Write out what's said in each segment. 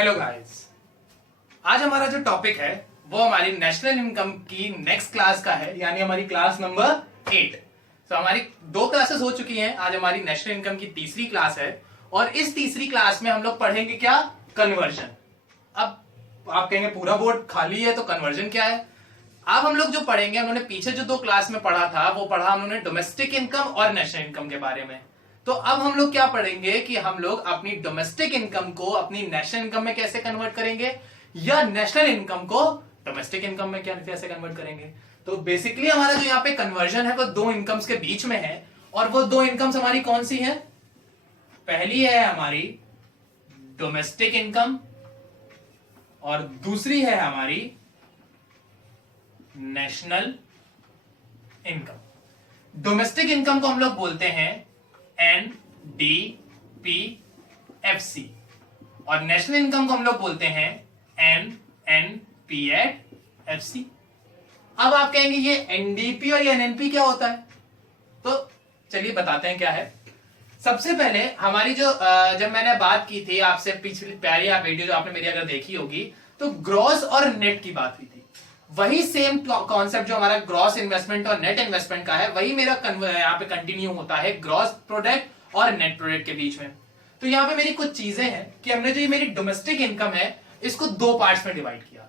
Hello guys, आज हमारा जो टॉपिक है वो हमारी नेशनल इनकम की नेक्स्ट क्लास का है, यानी हमारी क्लास नंबर 8। तो हमारी 2 क्लासेस हो चुकी हैं, आज हमारी नेशनल इनकम की तीसरी क्लास है और इस तीसरी क्लास में हम लोग पढ़ेंगे क्या, कन्वर्जन। अब आप कहेंगे पूरा बोर्ड खाली है तो कन्वर्जन क्या है। अब हम लोग जो पढ़ेंगे, उन्होंने पीछे जो 2 क्लास में पढ़ा था वो पढ़ा उन्होंने डोमेस्टिक इनकम और नेशनल इनकम के बारे में। तो अब हम लोग क्या पढ़ेंगे कि हम लोग अपनी डोमेस्टिक इनकम को अपनी नेशनल इनकम में कैसे कन्वर्ट करेंगे या नेशनल इनकम को डोमेस्टिक इनकम में कैसे कन्वर्ट करेंगे। तो बेसिकली हमारा जो यहाँ पे कन्वर्जन है वो 2 इनकम्स के बीच में है और वो 2 इनकम्स हमारी कौन सी है। पहली है हमारी डोमेस्टिक इनकम और दूसरी है हमारी नेशनल इनकम। डोमेस्टिक इनकम को हम लोग बोलते हैं NDPFC और नेशनल इनकम को हम लोग बोलते हैं NNPFC। अब आप कहेंगे ये NDP और ये NNP क्या होता है, तो चलिए बताते हैं क्या है। सबसे पहले हमारी जो जब मैंने बात की थी आपसे पिछली प्यारी आप वीडियो जो आपने मेरी अगर देखी होगी तो ग्रॉस और नेट की बात हुई थी। वही सेम कॉन्सेप्ट जो हमारा ग्रॉस इन्वेस्टमेंट और नेट इन्वेस्टमेंट का है वही मेरा यहाँ पे कंटिन्यू होता है ग्रॉस प्रोडक्ट और नेट प्रोडक्ट के बीच में। तो यहाँ पे मेरी कुछ चीजें हैं कि हमने जो ये मेरी डोमेस्टिक इनकम है इसको 2 पार्ट्स में डिवाइड किया।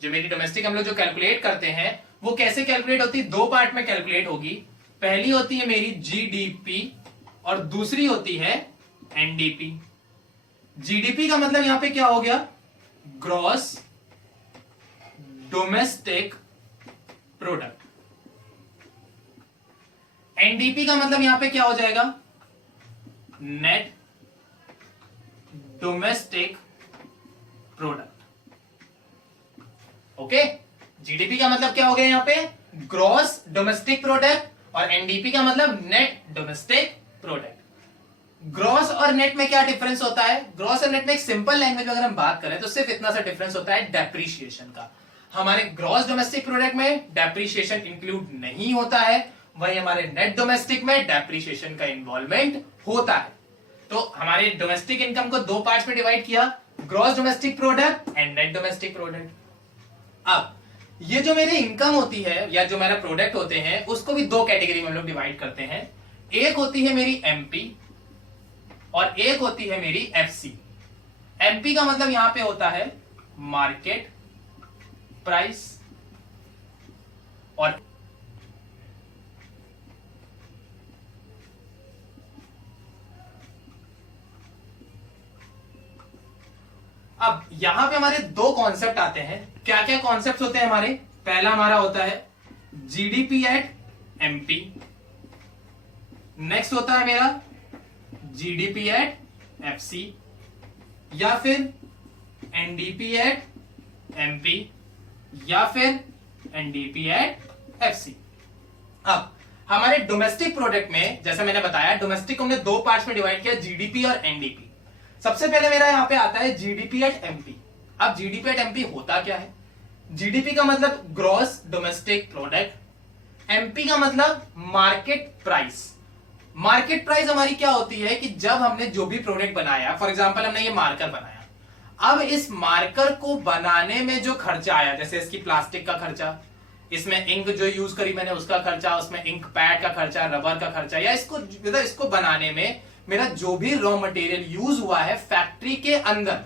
जो मेरी डोमेस्टिक हम लोग जो कैलकुलेट करते हैं वो कैसे कैलकुलेट होती है, 2 पार्ट में कैलकुलेट होगी। पहली होती है मेरी GDP और दूसरी होती है NDP। GDP का मतलब यहां पे क्या हो गया, ग्रॉस डोमेस्टिक प्रोडक्ट। NDP का मतलब यहां पे क्या हो जाएगा, net domestic product. Okay, GDP का मतलब क्या हो गया यहां पे, ग्रॉस डोमेस्टिक प्रोडक्ट और NDP का मतलब नेट डोमेस्टिक प्रोडक्ट। ग्रॉस और नेट में क्या डिफरेंस होता है, ग्रॉस और नेट में एक सिंपल लैंग्वेज में अगर हम बात करें तो सिर्फ इतना सा डिफरेंस होता है डेप्रीशिएशन का। हमारे ग्रॉस डोमेस्टिक प्रोडक्ट में डेप्रीशिएशन इंक्लूड नहीं होता है, वही हमारे नेट डोमेस्टिक में डेप्रीशिएशन का इन्वॉल्वमेंट होता है। तो हमारे डोमेस्टिक इनकम को 2 पार्ट्स में डिवाइड किया, gross domestic product and net domestic product. अब ये जो मेरी इनकम होती है या जो मेरा प्रोडक्ट होते हैं उसको भी 2 कैटेगरी में हम लोग डिवाइड करते हैं। एक होती है मेरी MP और एक होती है मेरी FC। MP का मतलब यहां पे होता है मार्केट प्राइस और अब यहां पे हमारे 2 कॉन्सेप्ट आते हैं। क्या क्या कॉन्सेप्ट होते हैं हमारे, पहला हमारा होता है GDP एट MP, नेक्स्ट होता है मेरा GDP एट FC या फिर NDP एट MP या फिर NDP एट FC। अब हमारे डोमेस्टिक प्रोडक्ट में जैसे मैंने बताया डोमेस्टिक को हमने 2 पार्ट्स में डिवाइड किया, GDP और NDP। सबसे पहले मेरा यहां पे आता है GDP एट MP। अब GDP एट MP होता क्या है, GDP का मतलब ग्रॉस डोमेस्टिक प्रोडक्ट, MP का मतलब मार्केट प्राइस। मार्केट प्राइस हमारी क्या होती है कि जब हमने जो भी प्रोडक्ट बनाया, फॉर एग्जांपल हमने ये मार्कर बनाया, अब इस मार्कर को बनाने में जो खर्चा आया, जैसे इसकी प्लास्टिक का खर्चा, इसमें इंक जो यूज करी मैंने उसका खर्चा, उसमें इंक पैड का खर्चा, रबर का खर्चा, या इसको बनाने में मेरा जो भी रॉ मटेरियल यूज हुआ है फैक्ट्री के अंदर,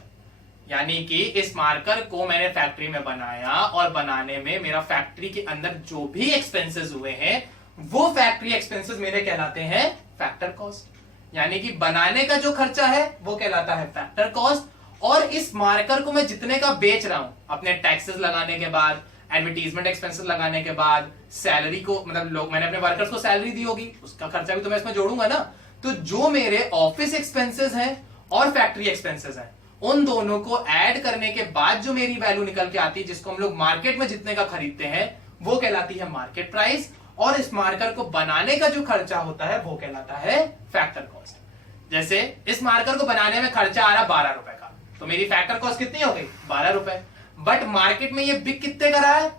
यानी कि इस मार्कर को मैंने फैक्ट्री में बनाया और बनाने में मेरा फैक्ट्री के अंदर जो भी एक्सपेंसेस हुए हैं वो फैक्ट्री एक्सपेंसेस मेरे कहलाते हैं फैक्टर कॉस्ट। यानी कि बनाने का जो खर्चा है वो कहलाता है फैक्टर कॉस्ट, और इस मार्कर को मैं जितने का बेच रहा हूं अपने टैक्सेस लगाने के बाद, एडवर्टीजमेंट एक्सपेंसेस लगाने के बाद, सैलरी को मतलब लोग मैंने अपने वर्कर्स को सैलरी दी होगी उसका खर्चा भी तो मैं इसमें जोड़ूंगा ना। तो जो मेरे ऑफिस एक्सपेंसेस हैं और फैक्ट्री एक्सपेंसेस हैं उन दोनों को ऐड करने के बाद जो मेरी वैल्यू निकल के आती है, जिसको हम लोग मार्केट में जितने का खरीदते हैं वो कहलाती है मार्केट प्राइस, और इस मार्कर को बनाने का जो खर्चा होता है वो कहलाता है फैक्टर कॉस्ट। जैसे इस मार्कर को बनाने में खर्चा आ रहा 12 रुपए का, तो मेरी फैक्टर कॉस्ट कितनी हो गई 12 रुपए, बट मार्केट में ये बिक कितने का रहा है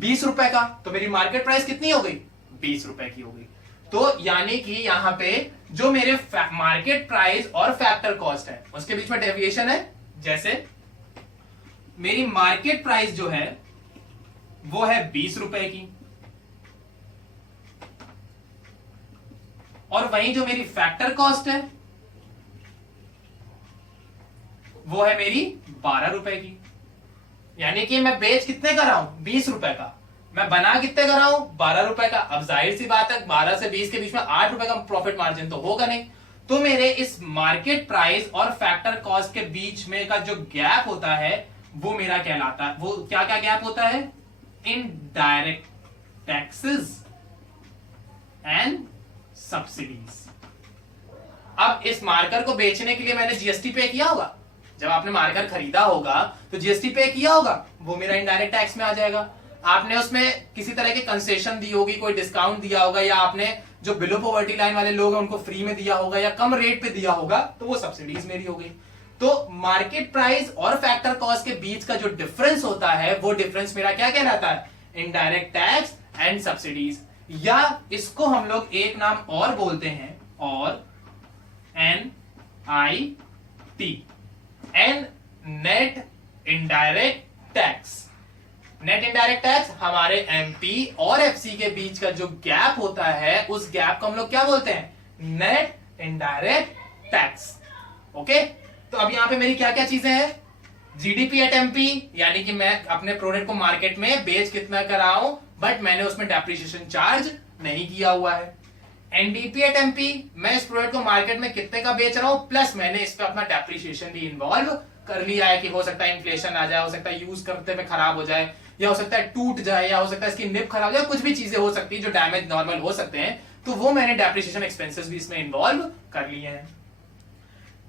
20 रुपए का, तो मेरी मार्केट प्राइस कितनी हो गई 20 रुपए की हो गई। तो यानी कि यहां पे जो मेरे मार्केट प्राइस और फैक्टर कॉस्ट है उसके बीच में डेविएशन है जैसे मेरी मार्केट प्राइस जो है वो है 20 रुपए की, और वहीं जो मेरी फैक्टर कॉस्ट है वो है मेरी 12 रुपए की। यानी कि मैं बेच कितने का रहा हूं, 20 रुपए का, मैं बना कितने का रहा हूं, 12 रुपए का। अब जाहिर सी बात है 12 से 20 के बीच में 8 रुपए का प्रॉफिट मार्जिन तो होगा नहीं। तो मेरे इस मार्केट प्राइस और फैक्टर कॉस्ट के बीच में का जो गैप होता है वो मेरा कहलाता है, वो क्या क्या गैप होता है, इनडायरेक्ट टैक्सेस एंड सब्सिडीज। अब इस मार्कर को बेचने के लिए मैंने जीएसटी पे किया होगा, जब आपने मार्कर खरीदा होगा तो जीएसटी पे किया होगा, वो मेरा इनडायरेक्ट टैक्स में आ जाएगा। आपने उसमें किसी तरह की कंसेशन दी होगी, कोई डिस्काउंट दिया होगा, या आपने जो बिलो पॉवर्टी लाइन वाले लोग हैं उनको फ्री में दिया होगा या कम रेट पे दिया होगा, तो वो सब्सिडीज मेरी हो गई। तो मार्केट प्राइस और फैक्टर कॉस्ट के बीच का जो डिफरेंस होता है वो डिफरेंस मेरा क्या कहलाता है, इनडायरेक्ट टैक्स एंड सब्सिडीज, या इसको हम लोग एक नाम और बोलते हैं, और NIT, N net indirect tax. Net indirect tax हमारे एमपी और एफसी के बीच का जो गैप होता है उस गैप को हम लोग क्या बोलते हैं, नेट इनडायरेक्ट टैक्स। ओके, तो अब यहां पे मेरी क्या क्या चीजें हैं, जीडीपी एट एमपी, यानी कि मैं अपने प्रोडक्ट को मार्केट में बेच कितना कर रहा हूं बट मैंने उसमें डेप्रिसिएशन चार्ज नहीं किया हुआ है। एनडीपी एट एमपी, मैं इस प्रोडक्ट को मार्केट में कितने का बेच रहा हूं प्लस मैंने इस पे अपना डेप्रिसिएशन भी इन्वॉल्व कर लिया है, कि हो सकता है इन्फ्लेशन आ जाए, हो सकता है यूज करते में खराब हो जाए, या हो सकता है टूट जाए, या हो सकता है इसकी निब खराब हो जाए, कुछ भी चीजें हो सकती है जो डैमेज नॉर्मल हो सकते हैं, तो वो मैंने डेप्रिसिएशन एक्सपेंसेस भी इसमें इन्वॉल्व कर लिए हैं।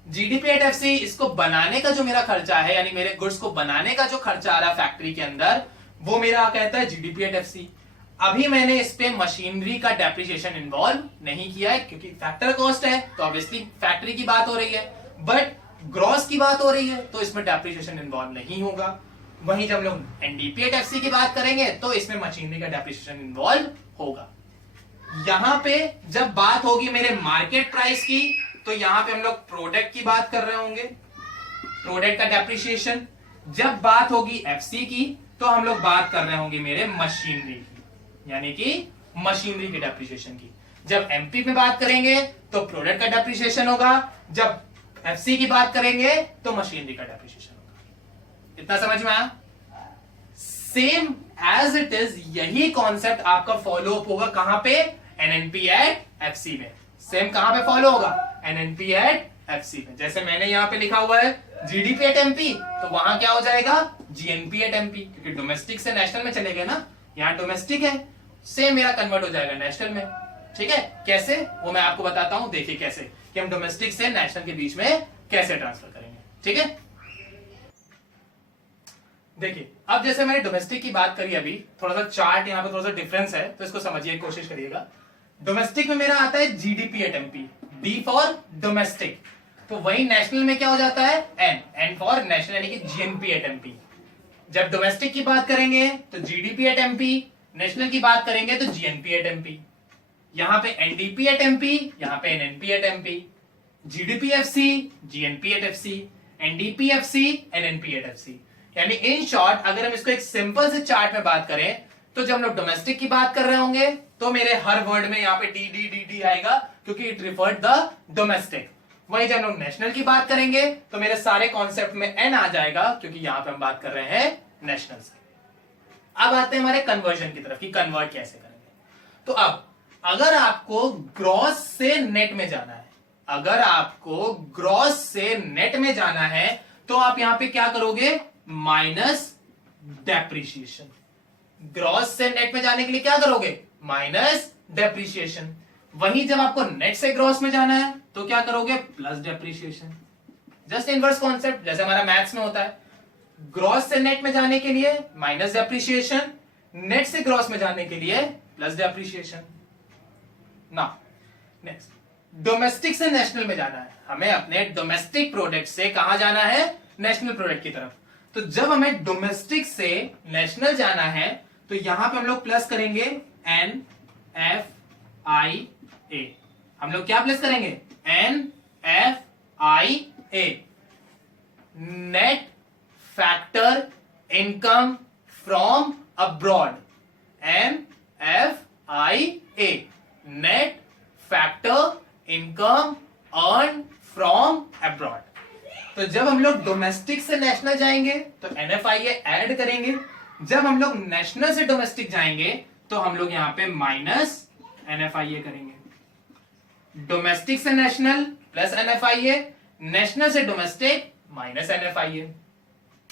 जीडीपी एट एफसी, इसको बनाने का जो मेरा खर्चा है, यानी मेरे गुड्स को बनाने का जो खर्चा आ रहा है फैक्ट्री के अंदर, वो मेरा कहता है जीडीपी एट एफसी। अभी मैंने इस पे मशीनरी का डेप्रिसिएशन इन्वॉल्व नहीं किया है क्योंकि फैक्टर कॉस्ट है, तो ऑब्वियसली फैक्ट्री की बात हो रही है, बट ग्रॉस की बात हो रही है तो इसमें डेप्रिसिएशन इन्वॉल्व नहीं होगा। वहीं जब लोग एनडीपी एट एफसी की बात करेंगे तो इसमें मशीनरी का डेप्रिसिएशन इन्वॉल्व होगा। यहां पे जब बात होगी मेरे मार्केट प्राइस की, तो यहां पे हम लोग प्रोडक्ट की बात कर रहे होंगे, प्रोडक्ट का डेप्रिसिएशन। जब बात होगी एफसी की तो हम लोग बात कर रहे होंगे मेरे मशीनरी की, यानी कि मशीनरी के डेप्रिसिएशन की। जब एमपी में बात करेंगे तो प्रोडक्ट का डेप्रिसिएशन होगा, जब एफसी की बात करेंगे तो मशीनरी का डेप्रिसिएशन होगा। इतना समझ में आया? सेम एज इट इज यही कॉन्सेप्ट आपका फॉलो अप होगा कहां पे, एनएनपी एट एफसी में। सेम कहां पे फॉलो होगा, एनएनपी एट एफसी में। जैसे मैंने यहां पे लिखा हुआ है जीडीपी एट एमपी, तो वहां क्या हो जाएगा, जीएनपी एट एमपी, क्योंकि डोमेस्टिक से नेशनल में चले गए ना, यहां डोमेस्टिक है, सेम मेरा कन्वर्ट हो जाएगा नेशनल में। ठीक है, कैसे वो मैं आपको बताता हूं, देखिए कैसे कि हम डोमेस्टिक से नेशनल के बीच में कैसे ट्रांसफर करेंगे। ठीक है, देखिए अब जैसे मैंने डोमेस्टिक की बात करी, अभी थोड़ा सा चार्ट यहाँ पे थोड़ा सा डिफरेंस है तो इसको समझिए, कोशिश करिएगा। डोमेस्टिक में मेरा आता है GDP at MP, D for domestic, तो वही नेशनल में क्या हो जाता है, एन, एन फॉर नेशनल, यानी कि जीएनपी एट एमपी। जब डोमेस्टिक की बात करेंगे तो जीडीपी एट एमपी, नेशनल की बात करेंगे तो जीएनपी एट एमपी। यहां पे एनडीपी एट एमपी, यहां पे NNP at MP, GDP FC, GNP at FC, NDP FC, NNP at FC. यानी इन शॉर्ट अगर हम इसको एक सिंपल से चार्ट में बात करें तो जब हम लोग डोमेस्टिक की बात कर रहे होंगे तो मेरे हर वर्ड में यहाँ पे डी डी डी डी आएगा क्योंकि इट रिफर्ड द डोमेस्टिक। वही जब हम नेशनल की बात करेंगे तो मेरे सारे कॉन्सेप्ट में एन आ जाएगा क्योंकि यहां पे हम बात कर रहे हैं नेशनल से। अब आते हैं हमारे कन्वर्जन की तरफ कि कन्वर्ट कैसे करेंगे। तो अब अगर आपको ग्रॉस से नेट में जाना है, अगर आपको ग्रॉस से नेट में जाना है तो आप यहां पे क्या करोगे, माइनस डेप्रिसिएशन। ग्रॉस से नेट में जाने के लिए क्या करोगे, माइनस डेप्रिसिएशन। वहीं जब आपको नेट से ग्रॉस में जाना है तो क्या करोगे, plus depreciation. Just inverse concept जैसे हमारा मैथ्स में होता है, ग्रॉस से नेट में जाने के लिए माइनस डेप्रिसिएशन, नेट से ग्रॉस में जाने के लिए plus depreciation. Now next, domestic से नेशनल में जाना है, हमें अपने डोमेस्टिक प्रोडक्ट से कहां जाना है, नेशनल प्रोडक्ट की तरफ। तो जब हमें डोमेस्टिक से नेशनल जाना है तो यहां पे हम लोग प्लस करेंगे एन एफ आई ए। हम लोग क्या प्लस करेंगे, N F I A. Net factor income from abroad, NFIA, net factor income earn from abroad. तो जब हम लोग डोमेस्टिक से नेशनल जाएंगे तो NFIA ऐड करेंगे, जब हम लोग नेशनल से डोमेस्टिक जाएंगे तो हम लोग यहां पे माइनस NFIA करेंगे। डोमेस्टिक से नेशनल प्लस NFIA, नेशनल से डोमेस्टिक माइनस NFIA।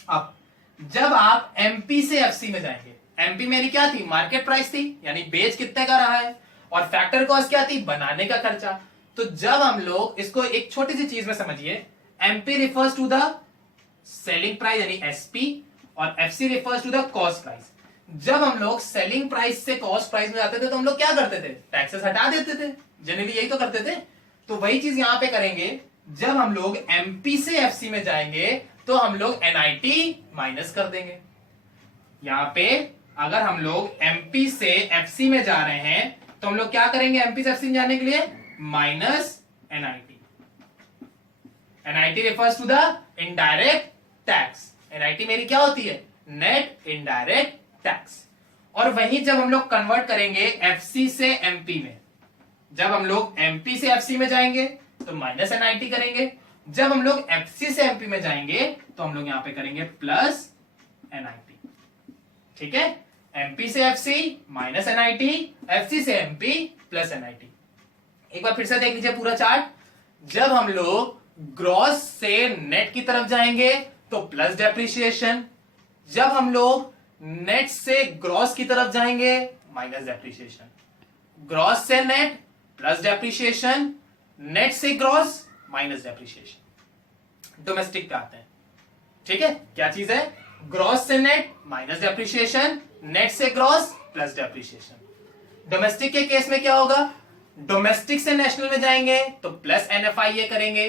अब जब आप MP से FC में जाएंगे, MP मेरी क्या थी, मार्केट प्राइस थी, यानी बेच कितने का रहा है, और फैक्टर कॉस्ट क्या थी, बनाने का खर्चा। तो जब हम लोग इसको एक छोटी सी चीज में समझिए, MP refers to the selling price यानी SP, और FC refers to the cost price. जब हम लोग सेलिंग प्राइस से कॉस्ट प्राइस में जाते थे तो हम लोग क्या करते थे, टैक्सेस हटा देते थे, जनरली यही तो करते थे। तो वही चीज यहां पे करेंगे, जब हम लोग MP से FC में जाएंगे तो हम लोग NIT माइनस कर देंगे। यहां पे अगर हम लोग MP से FC में जा रहे हैं तो हम लोग क्या करेंगे, MP से FC में जाने के लिए minus NIT। NIT refers to the indirect tax. NIT मेरी क्या होती है, नेट इनडायरेक्ट टैक्स। और वहीं जब हम लोग कन्वर्ट करेंगे FC से MP में, जब हम लोग MP से FC में जाएंगे तो माइनस NIT करेंगे, जब हम लोग FC से MP में जाएंगे तो हम लोग यहां पे करेंगे प्लस NIT। ठीक है, MP से FC माइनस NIT, FC से MP प्लस NIT। एक बार फिर से देख लीजिए पूरा चार्ट। जब हम लोग ग्रॉस से नेट की तरफ जाएंगे तो प्लस डेप्रिसिएशन, जब हम लोग नेट से ग्रॉस की तरफ जाएंगे माइनस डेप्रिसिएशन, ग्रॉस से नेट प्लस डेप्रिसिएशन, नेट से ग्रॉस माइनस डेप्रिसिएशन। डोमेस्टिक पे आते हैं, ठीक है, क्या चीज है, ग्रॉस से नेट माइनस डेप्रिसिएशन, नेट से ग्रॉस प्लस डेप्रिसिएशन। डोमेस्टिक के केस में क्या होगा, डोमेस्टिक से नेशनल में जाएंगे तो प्लस NFIA करेंगे,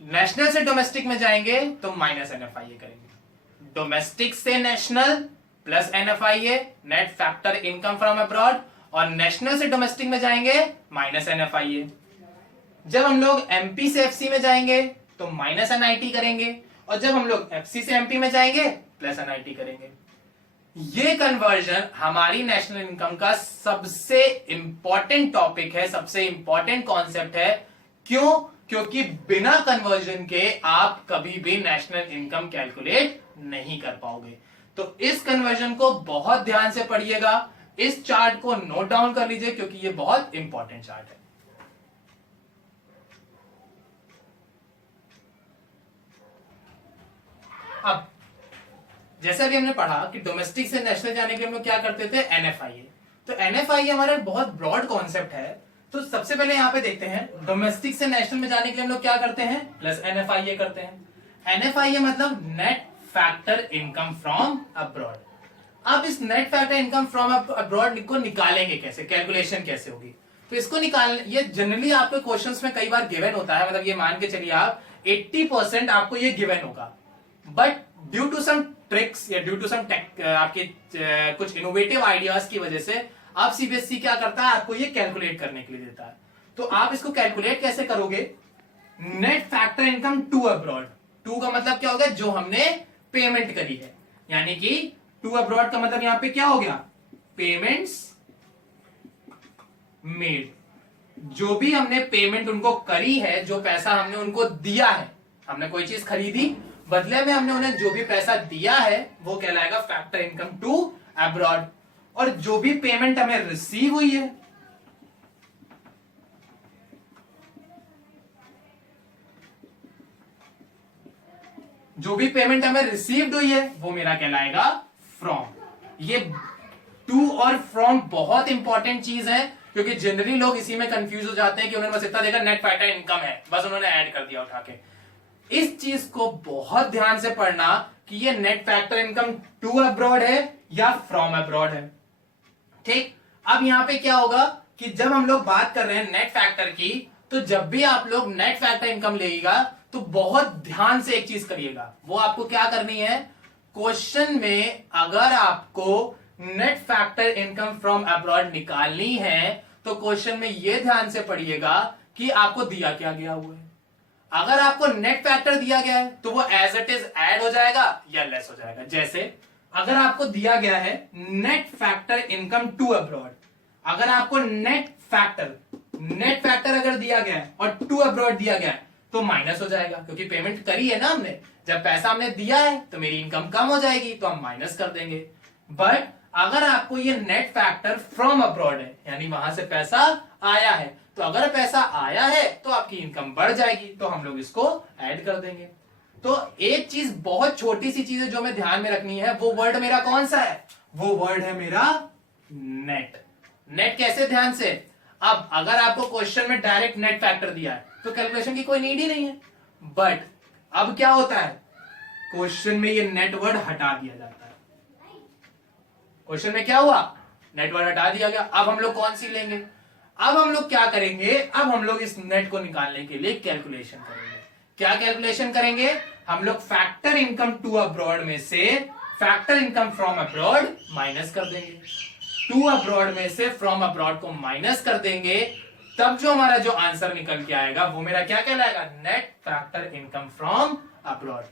नेशनल से डोमेस्टिक में जाएंगे तो माइनस NFIA करेंगे। डोमेस्टिक से national plus NFIA, net factor income from abroad, और नेशनल से डोमेस्टिक में जाएंगे माइनस NFIA। जब हम लोग MP से FC में जाएंगे तो माइनस NIT करेंगे, और जब हम लोग FC से MP में जाएंगे प्लस NIT करेंगे। ये कन्वर्जन हमारी नेशनल इनकम का सबसे इंपॉर्टेंट टॉपिक है, सबसे इंपॉर्टेंट कॉन्सेप्ट है। क्यों, क्योंकि बिना कन्वर्जन के आप कभी भी नेशनल इनकम कैलकुलेट नहीं कर पाओगे। तो इस कन्वर्जन को बहुत ध्यान से पढ़िएगा, इस चार्ट को नोट डाउन कर लीजिए क्योंकि ये बहुत इंपॉर्टेंट चार्ट है। अब जैसे अभी हमने पढ़ा कि डोमेस्टिक से नेशनल जाने के लिए हम लोग क्या करते थे, NFIA। तो NFIA हमारा बहुत ब्रॉड कॉन्सेप्ट है। तो सबसे पहले यहां पे देखते हैं, डोमेस्टिक से नेशनल में जाने के लिए हम लोग क्या करते हैं, प्लस NFIA करते हैं। NFIA मतलब net factor income from abroad. अब इस net factor income from abroad को निकालेंगे कैसे, कैलकुलेशन कैसे होगी, तो इसको निकाल, ये जनरली आपके क्वेश्चंस में कई बार गिवन होता है, मतलब ये मान के चलिए आप 80% आपको ये गिवन होगा, but due to some tricks या ड्यू टू सम आपके कुछ इनोवेटिव आइडियाज की वजह से अब CBSE क्या करता है, आपको ये कैलकुलेट करने के लिए देता है। तो आप इसको कैलकुलेट कैसे करोगे, net factor income to abroad. To का मतलब क्या हो गया, जो हमने पेमेंट करी है, यानी कि टू अब्रॉड का मतलब यहां पे क्या हो गया, पेमेंट्स मेड। जो भी हमने पेमेंट उनको करी है, जो पैसा हमने उनको दिया है, हमने कोई चीज खरीदी, बदले में हमने उन्हें जो भी पैसा दिया है वो कहलाएगा फैक्टर इनकम टू अब्रॉड। और जो भी पेमेंट हमें रिसीव हुई है, जो भी पेमेंट हमें रिसीव्ड हुई है वो मेरा कहलाएगा फ्रॉम। ये टू और फ्रॉम बहुत इंपॉर्टेंट चीज है, क्योंकि जनरली लोग इसी में कंफ्यूज हो जाते हैं कि उन्होंने बस इतना देखा नेट फैक्टर इनकम है, बस उन्होंने ऐड कर दिया उठा के। इस चीज को बहुत ध्यान से पढ़ना कि ये net factor income to abroad है या फ्रॉम अब्रॉड है। ठीक, अब यहां पे क्या होगा कि जब हम लोग बात कर रहे हैं नेट फैक्टर की, तो जब भी आप लोग नेट फैक्टर इनकम लेगा तो बहुत ध्यान से एक चीज करिएगा, वो आपको क्या करनी है, क्वेश्चन में अगर आपको net factor income from abroad निकालनी है तो क्वेश्चन में यह ध्यान से पढ़िएगा कि आपको दिया क्या गया हुआ है। अगर आपको नेट फैक्टर दिया गया है तो वो एज इट इज ऐड हो जाएगा या लेस हो जाएगा। जैसे अगर आपको दिया गया है net factor income to abroad, अगर आपको नेट फैक्टर अगर दिया गया है और टू अब्रॉड दिया गया है तो माइनस हो जाएगा, क्योंकि पेमेंट करी है ना हमने। जब पैसा हमने दिया है तो मेरी इनकम कम हो जाएगी तो हम माइनस कर देंगे। बट अगर आपको ये नेट फैक्टर फ्रॉम अब्रॉड है, यानी वहां से पैसा आया है, तो अगर पैसा आया है तो आपकी इनकम बढ़ जाएगी, तो हम लोग इसको ऐड कर देंगे। तो एक चीज, बहुत छोटी सी चीज है जो हमें ध्यान में रखनी है, वो वर्ड मेरा कौन सा है? वो वर्ड है मेरा नेट। नेट कैसे? ध्यान से। अब अगर आपको क्वेश्चन में डायरेक्ट नेट फैक्टर दिया है तो कैलकुलेशन की कोई नीड ही नहीं है। बट अब क्या होता है, क्वेश्चन में ये नेट वर्ड हटा दिया जाता है। क्वेश्चन में क्या हुआ? नेट वर्ड हटा दिया गया। अब हम लोग कौन सी लेंगे? अब हम लोग क्या करेंगे? अब हम लोग इस नेट को निकालने के लिए कैलकुलेशन करेंगे। क्या कैलकुलेशन करेंगे? हम लोग फैक्टर इनकम टू अब्रॉड में से factor income from abroad minus कर देंगे। टू अब्रॉड में से फ्रॉम अब्रॉड को माइनस कर देंगे, तब जो हमारा जो आंसर निकल के आएगा वो मेरा क्या कहलाएगा? Net factor income from abroad.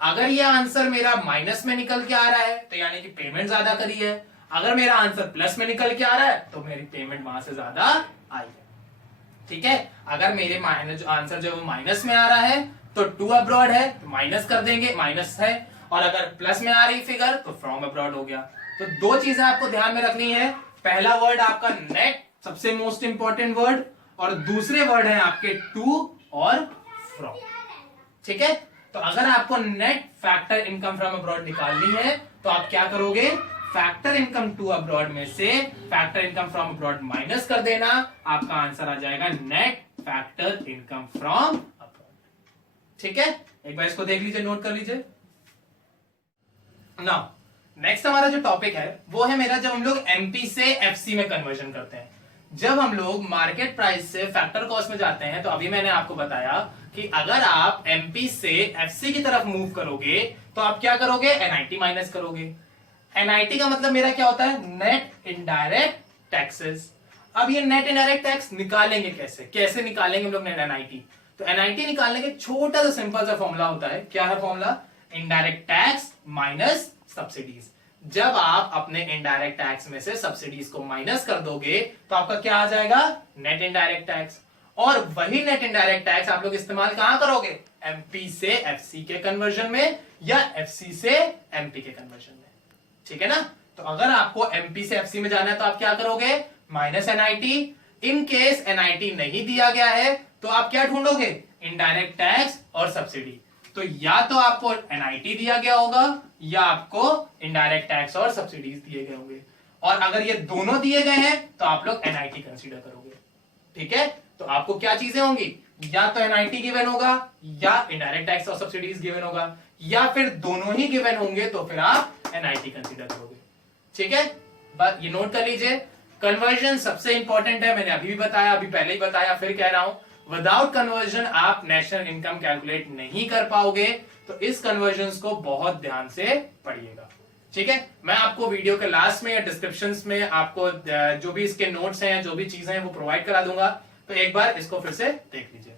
अगर ये आंसर मेरा माइनस में निकल के आ रहा है तो यानी कि पेमेंट ज्यादा करी है। अगर मेरा आंसर प्लस में निकल के आ रहा है तो मेरी पेमेंट वहां से ज्यादा आई है। ठीक है, अगर मेरे आंसर जो माइनस में आ रहा है तो टू अब्रॉड है तो माइनस कर देंगे, माइनस है, और अगर प्लस में आ रही फिगर तो फ्रॉम अब्रॉड हो गया। तो दो चीजें आपको ध्यान में रखनी है। पहला वर्ड आपका नेट, सबसे मोस्ट इंपॉर्टेंट वर्ड, और दूसरे वर्ड है आपके टू और फ्रॉम। ठीक है, तो अगर आपको net factor income from abroad निकालनी है तो आप क्या करोगे? फैक्टर इनकम टू अब्रॉड में से factor income from abroad minus कर देना, आपका आंसर आ जाएगा net factor income from abroad. ठीक है, एक बार इसको देख लीजिए, नोट कर लीजिए। नाउ नेक्स्ट हमारा जो टॉपिक है वो है मेरा, जब हम लोग एमपी से एफसी में कन्वर्जन करते हैं। जब हम लोग मार्केट प्राइस से फैक्टर कॉस्ट में जाते हैं, तो अभी मैंने आपको बताया कि अगर आप एमपी से एफसी की तरफ मूव करोगे तो आप क्या करोगे? एनआईटी माइनस करोगे। एनआईटी का मतलब मेरा क्या होता है? Net indirect taxes. अब ये नेट इनडायरेक्ट टैक्स निकालेंगे कैसे निकालेंगे हम लोग नेट एनआईटी? तो एनआईटी निकालने के छोटा सा सिंपल सा फॉर्मूला होता है। क्या है formula? Indirect tax minus subsidies. जब आप अपने इनडायरेक्ट टैक्स में से सब्सिडीज को माइनस कर दोगे तो आपका क्या आ जाएगा? Net indirect tax. और वही नेट इनडायरेक्ट टैक्स आप लोग इस्तेमाल कहां करोगे? एमपी से एफसी के कन्वर्जन में या एफसी से एमपी के कन्वर्जन में। ठीक है ना? तो अगर आपको एमपी से एफसी में जाना है तो आप क्या करोगे? Minus NIT. In case NIT नहीं दिया गया है तो आप क्या ढूंढोगे? इनडायरेक्ट टैक्स और सब्सिडी। तो या तो आपको एनआईटी दिया गया होगा या आपको इनडायरेक्ट टैक्स और सब्सिडीज दिए गए होंगे। और अगर ये दोनों दिए गए हैं तो आप लोग एनआईटी कंसीडर करोगे। ठीक है, तो आपको क्या चीजें होंगी? या तो एनआईटी गिवन होगा या इनडायरेक्ट टैक्स और सब्सिडीज गिवन होगा, या फिर दोनों ही गिवन होंगे तो फिर आप एनआईटी कंसीडर करोगे। ठीक है, बस ये नोट कर लीजिए। कन्वर्जन सबसे इंपॉर्टेंट है, मैंने अभी भी बताया, अभी पहले ही बताया, फिर कह रहा हूं। विदाउट कन्वर्जन आप नेशनल इनकम कैलकुलेट नहीं कर पाओगे, तो इस कन्वर्जन को बहुत ध्यान से पढ़िएगा। ठीक है, मैं आपको वीडियो के लास्ट में या डिस्क्रिप्शन में आपको जो भी इसके नोट्स हैं, जो भी चीजें हैं वो प्रोवाइड करा दूंगा, तो एक बार इसको फिर से देख लीजिए।